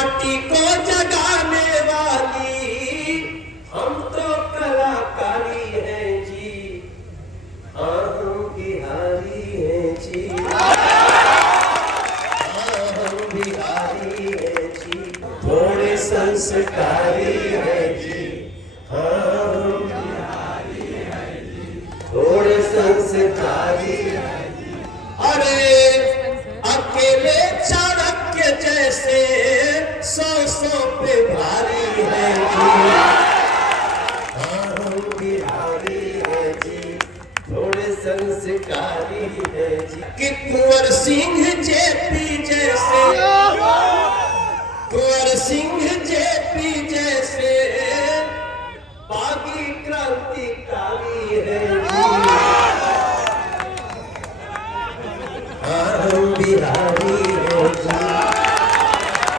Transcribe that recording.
माटी को जगाने वाली हम तो कलाकारी हैं जी, हाँ हम बिहारी हैं जी, हाँ हम बिहारी हैं जी, थोड़े संस्कारी हैं जी, हाँ हम बिहारी हैं जी, थोड़े संस्कारी हैं जी। अरे अकेले चाणक्य जैसे सौ पे भारी है जी, हाँ हम बिहारी है जी, थोड़े संस्कारी है जी। कि कुंवर सिंह जेपी